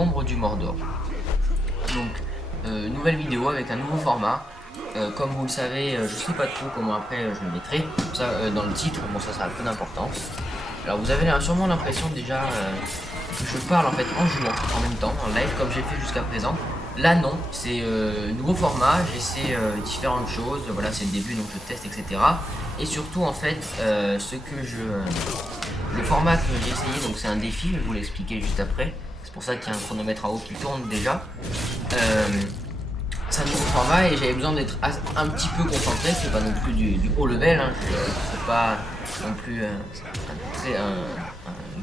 l'ombre du Mordor. Donc, nouvelle vidéo avec un nouveau format. Comme vous le savez, je sais pas trop comment après je le mettrai. Ça dans le titre, bon ça a peu d'importance. Alors vous avez sûrement l'impression déjà que je parle en fait en jouant en même temps, en live comme j'ai fait jusqu'à présent. Là non, c'est nouveau format, j'essaie différentes choses, voilà c'est le début donc je teste etc. Et surtout en fait le format que j'ai essayé donc c'est un défi, je vais vous l'expliquer juste après. C'est pour ça qu'il y a un chronomètre en haut qui tourne déjà. C'est un nouveau format et j'avais besoin d'être un petit peu concentré, c'est pas non plus du haut level, hein. Je suis pas non plus un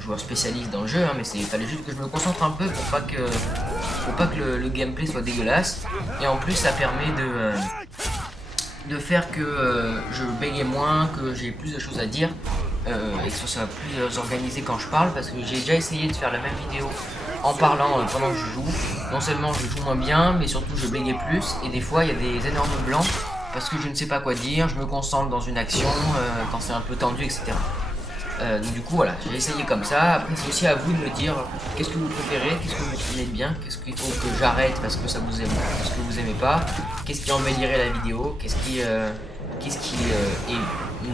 joueur spécialiste dans le jeu, hein, mais il fallait juste que je me concentre un peu pour pas que le gameplay soit dégueulasse. Et en plus ça permet de faire que je bégaye moins, que j'ai plus de choses à dire et que ce soit plus organisé quand je parle, parce que j'ai déjà essayé de faire la même vidéo en parlant pendant que je joue. Non seulement je joue moins bien, mais surtout je bégaye plus et des fois il y a des énormes blancs parce que je ne sais pas quoi dire, je me concentre dans une action quand c'est un peu tendu etc. Donc du coup voilà, j'ai essayé comme ça. Après c'est aussi à vous de me dire qu'est-ce que vous préférez, qu'est-ce que vous aimez bien, qu'est-ce qu'il faut que j'arrête parce que ça vous aime, parce que vous aimez pas, qu'est-ce qui embellirait la vidéo, qu'est-ce qui est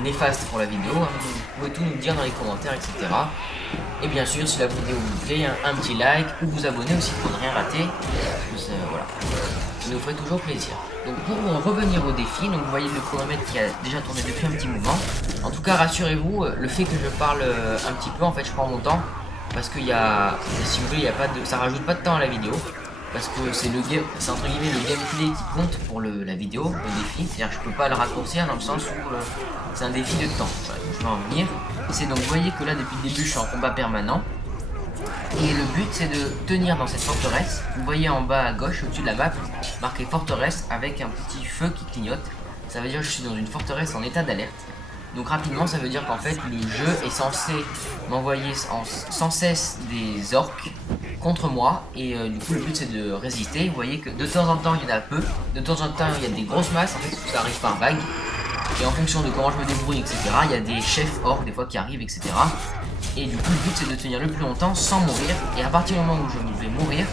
néfaste pour la vidéo, hein. Vous pouvez tout nous dire dans les commentaires etc. Et bien sûr si la vidéo vous plaît, un petit like ou vous abonner aussi pour ne rien rater, voilà, ça nous ferait toujours plaisir. Donc pour revenir au défi, donc vous voyez le chronomètre qui a déjà tourné depuis un petit moment. En tout cas rassurez-vous, le fait que je parle un petit peu, en fait je prends mon temps parce qu'il y a, si vous voulez, ça rajoute pas de temps à la vidéo. Parce que c'est entre guillemets le gameplay qui compte pour la vidéo, le défi. C'est-à-dire que je peux pas le raccourcir dans le sens où c'est un défi de temps. Voilà, donc je vais en venir. C'est donc vous voyez que là depuis le début je suis en combat permanent. Et le but c'est de tenir dans cette forteresse. Vous voyez en bas à gauche au-dessus de la map marqué forteresse avec un petit feu qui clignote. Ça veut dire que je suis dans une forteresse en état d'alerte. Donc rapidement ça veut dire qu'en fait le jeu est censé m'envoyer sans cesse des orques contre moi et du coup le but c'est de résister. Vous voyez que de temps en temps il y en a peu, de temps en temps il y a des grosses masses, en fait ça arrive par vague. Et en fonction de comment je me débrouille etc, il y a des chefs orques des fois qui arrivent etc. Et du coup le but c'est de tenir le plus longtemps sans mourir. Et à partir du moment où je vais mourir,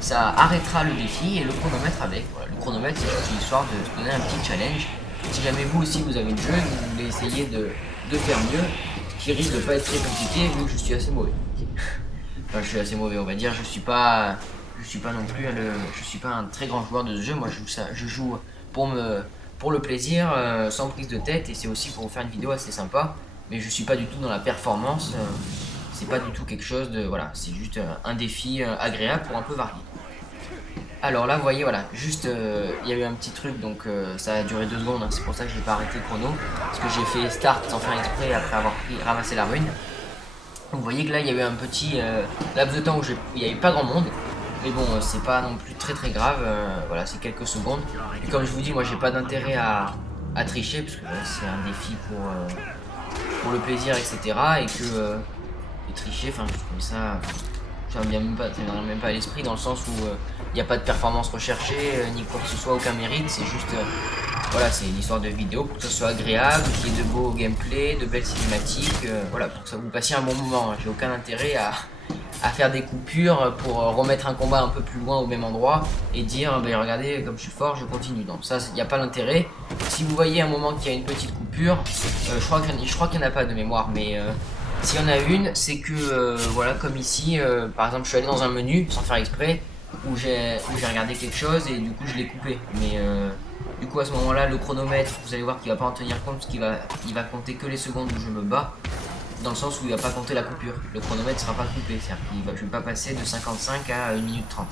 ça arrêtera le défi et le chronomètre avec. Voilà, le chronomètre c'est juste une histoire de se donner un petit challenge. Si jamais vous aussi vous avez le jeu, vous voulez essayer de faire mieux, ce qui risque de pas être très compliqué vu que je suis assez mauvais. Enfin je suis assez mauvais on va dire, je suis pas non plus je suis pas un très grand joueur de ce jeu. Moi je joue pour le plaisir, sans prise de tête, et c'est aussi pour vous faire une vidéo assez sympa, mais je suis pas du tout dans la performance, c'est pas du tout quelque chose de, voilà, c'est juste un défi agréable pour un peu varier. Alors là vous voyez voilà, juste il y a eu un petit truc donc ça a duré 2 secondes, hein, c'est pour ça que j'ai pas arrêté le chrono, parce que j'ai fait start sans faire exprès après avoir ramassé la rune. Donc vous voyez que là il y a eu un petit laps de temps où il n'y avait pas grand monde. Mais bon, c'est pas non plus très grave, voilà, c'est quelques secondes. Et comme je vous dis, moi j'ai pas d'intérêt à tricher, parce que c'est un défi pour le plaisir, etc. Et que tricher, enfin, comme ça me vient même pas à l'esprit, dans le sens où il n'y a pas de performance recherchée, ni quoi que ce soit, aucun mérite, c'est juste, voilà, c'est une histoire de vidéo, pour que ce soit agréable, qu'il y ait de beaux gameplay, de belles cinématiques, voilà, pour que ça vous passiez un bon moment. J'ai aucun intérêt à faire des coupures pour remettre un combat un peu plus loin au même endroit et dire bah, regardez comme je suis fort, je continue. Donc ça il n'y a pas d'intérêt. Si vous voyez un moment qu'il y a une petite coupure, je crois qu'il n'y en a pas de mémoire, mais s'il y en a une, c'est que voilà, comme ici par exemple je suis allé dans un menu sans faire exprès où j'ai regardé quelque chose et du coup je l'ai coupé, mais du coup à ce moment là le chronomètre vous allez voir qu'il va pas en tenir compte parce qu'il va compter que les secondes où je me bats, dans le sens où il va pas compter la coupure. Le chronomètre sera pas coupé, c'est-à-dire que je vais pas passer de 55 à 1 minute 30.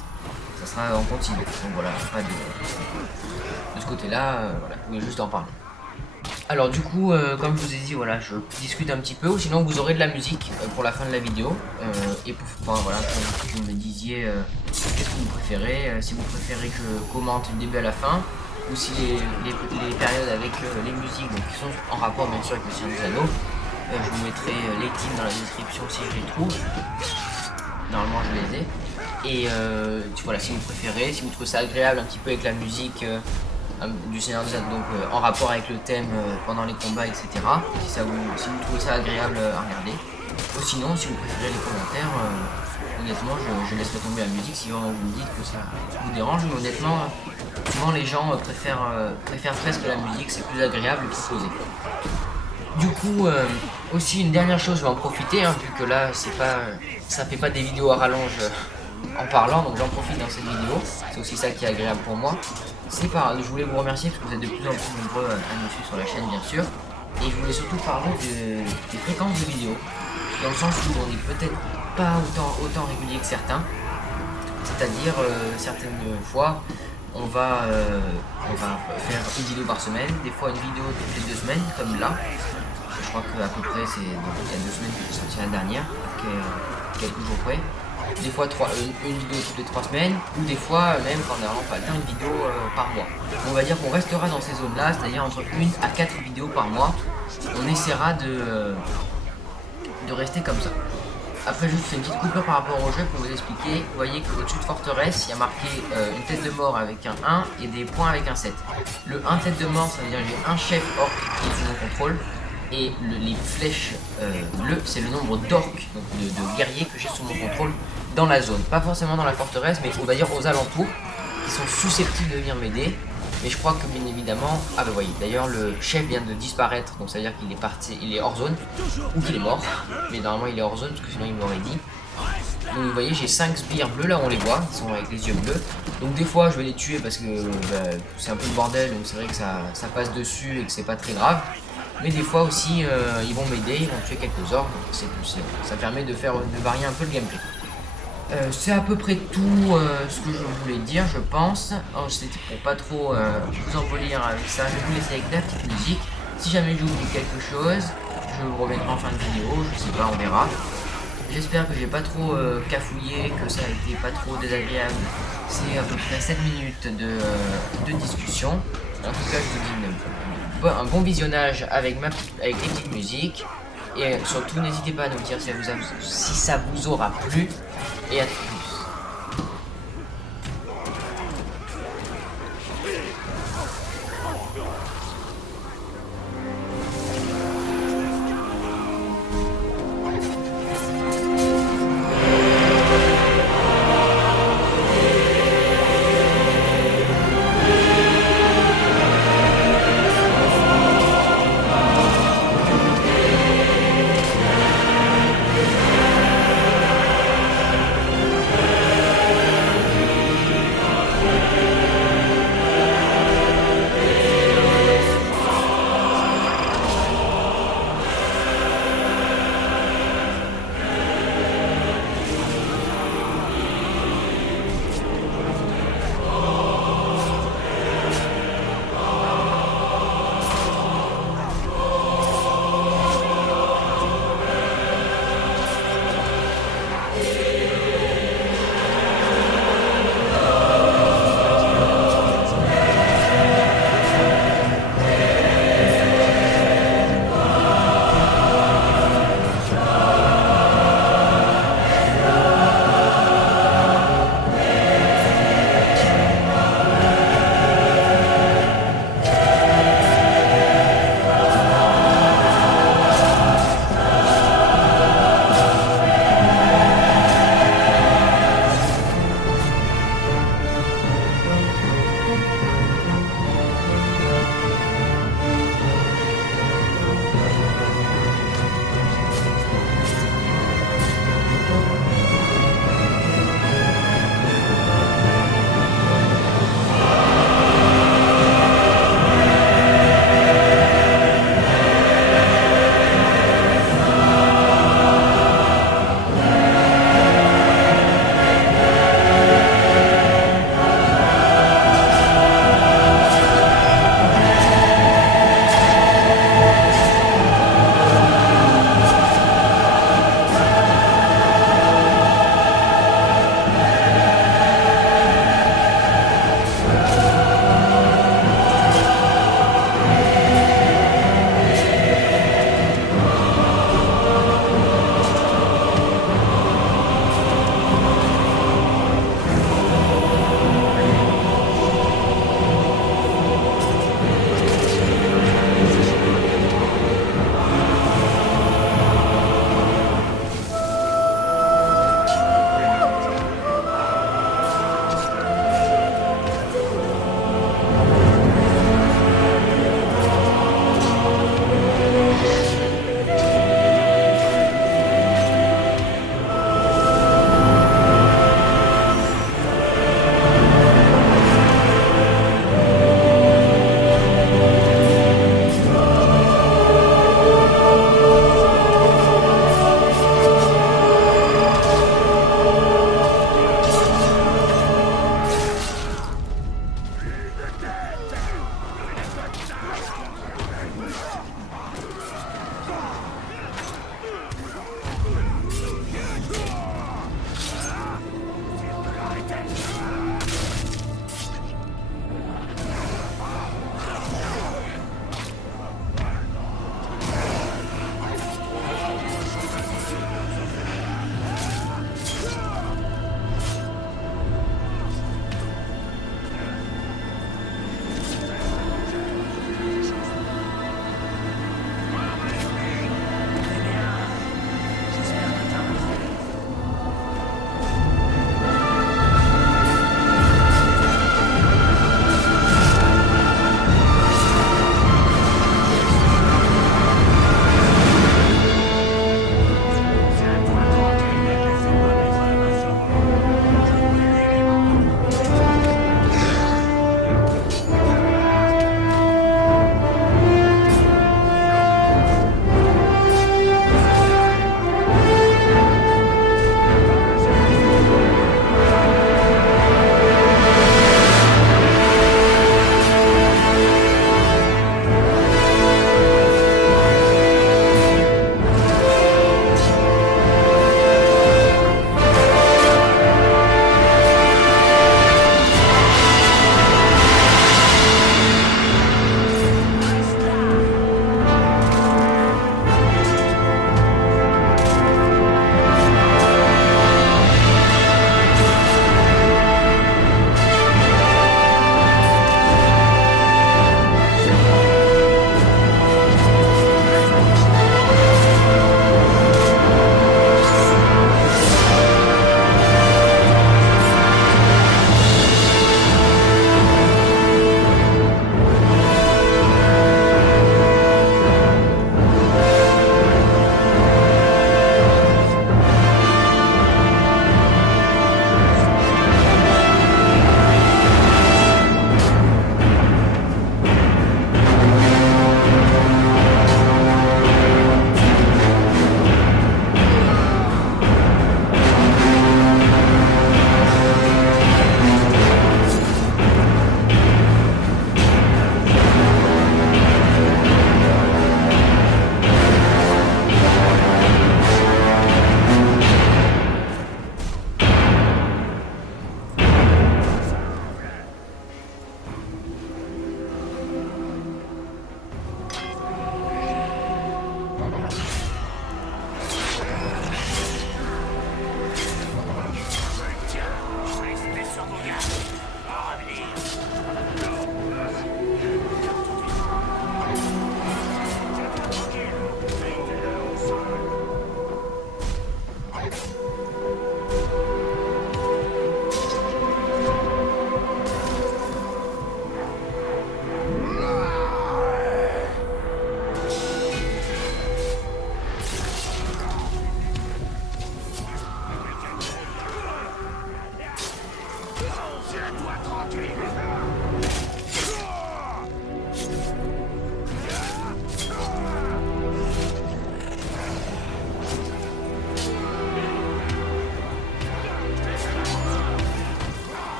Ça sera en continu. Donc voilà, pas de ce côté-là, voilà, je voulais juste en parler. Alors du coup, comme je vous ai dit, voilà, je discute un petit peu, ou sinon vous aurez de la musique pour la fin de la vidéo. Et pour, enfin, voilà, comme vous me disiez, qu'est-ce que vous préférez, si vous préférez que je commente du début à la fin, ou si les périodes avec les musiques, donc qui sont en rapport bien sûr avec le Seigneur des Anneaux. Je vous mettrai les teams dans la description si je les trouve. Normalement je les ai. Et voilà, si vous préférez, si vous trouvez ça agréable un petit peu avec la musique du Seigneur des Anneaux, donc en rapport avec le thème pendant les combats, etc. Si vous trouvez ça agréable à regarder. Ou sinon, si vous préférez les commentaires, honnêtement, je laisserai tomber la musique si vraiment vous me dites que ça vous dérange. Mais honnêtement, souvent les gens préfèrent presque la musique, c'est plus agréable et plus posé. Du coup, aussi une dernière chose, je vais en profiter, hein, vu que là, ça fait pas des vidéos à rallonge en parlant, donc j'en profite dans cette vidéo. C'est aussi ça qui est agréable pour moi. Je voulais vous remercier parce que vous êtes de plus en plus nombreux à nous suivre sur la chaîne, bien sûr. Et je voulais surtout parler des fréquences de vidéos, dans le sens où on n'est peut-être pas autant régulier que certains. C'est-à-dire, certaines fois, on va faire une vidéo par semaine, des fois une vidéo toutes les 2 semaines, comme là. Je crois qu'à peu près, c'est il y a 2 semaines que j'ai sorti la dernière, quelques jours près. Des fois une vidéo toutes les 3 semaines, ou des fois, même quand on n'a vraiment pas le temps, une vidéo par mois. On va dire qu'on restera dans ces zones-là, c'est-à-dire entre 1 à 4 vidéos par mois. On essaiera de rester comme ça. Après, juste une petite coupure par rapport au jeu pour vous expliquer. Vous voyez qu'au-dessus de forteresse, il y a marqué une tête de mort avec un 1 et des points avec un 7. Le 1 tête de mort, ça veut dire que j'ai un chef orc qui est sous mon contrôle. Et les flèches bleues, c'est le nombre d'orques, donc de guerriers que j'ai sous mon contrôle dans la zone. Pas forcément dans la forteresse, mais on va dire aux alentours, qui sont susceptibles de venir m'aider. Mais je crois que bien évidemment, ah bah voyez, d'ailleurs le chef vient de disparaître, donc ça veut dire qu'il est parti, il est hors zone, ou qu'il est mort. Mais normalement il est hors zone, parce que sinon il m'aurait dit. Donc vous voyez, j'ai 5 sbires bleus, là on les voit, ils sont avec les yeux bleus. Donc des fois je vais les tuer parce que c'est un peu le bordel, donc c'est vrai que ça passe dessus et que c'est pas très grave. Mais des fois aussi, ils vont m'aider, ils vont tuer quelques orques, donc ça permet de varier un peu le gameplay. C'est à peu près tout ce que je voulais dire, je pense. C'était pour pas trop vous embellir avec ça. Je vais vous laisser avec la petite musique. Si jamais j'oublie quelque chose, je vous reviendrai en fin de vidéo, je sais pas, on verra. J'espère que j'ai pas trop cafouillé, que ça a été pas trop désagréable. C'est à peu près 7 minutes de discussion. En tout cas, je vous dis un bon visionnage avec les petites musiques. Et surtout, n'hésitez pas à nous dire si ça vous aura plu. Et à tout.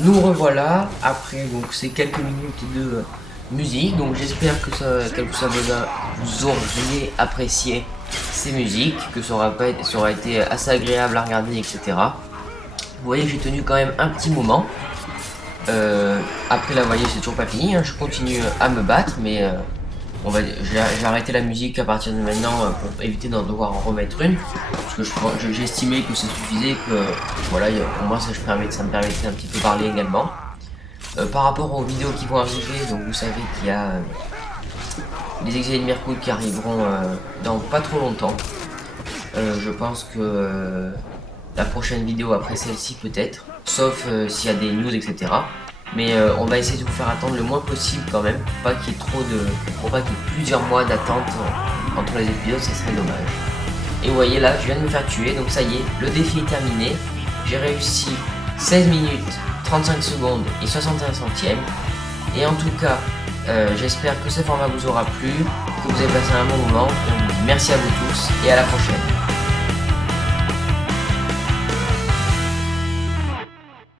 Nous revoilà après donc ces quelques minutes de musique. Donc j'espère que vous auriez apprécié ces musiques, que ça aura été assez agréable à regarder, etc. Vous voyez, j'ai tenu quand même un petit moment. Après la voyez, c'est toujours pas fini. Hein. Je continue à me battre, mais j'ai arrêté la musique à partir de maintenant pour éviter d'en devoir en remettre une, parce que j'estimais que ça suffisait, que voilà, pour moi ça me permettait un petit peu parler également. Par rapport aux vidéos qui vont arriver, donc vous savez qu'il y a les exilés de Mirkwood qui arriveront dans pas trop longtemps. Je pense que la prochaine vidéo après celle-ci peut-être, sauf s'il y a des news, etc. Mais on va essayer de vous faire attendre le moins possible quand même, pour pas qu'il y ait plusieurs mois d'attente entre les épisodes, ça serait dommage. Et vous voyez là, je viens de me faire tuer, donc ça y est, le défi est terminé. J'ai réussi 16 minutes, 35 secondes et 61 centièmes. Et en tout cas, j'espère que ce format vous aura plu, que vous avez passé un bon moment. Et on vous dit merci à vous tous et à la prochaine.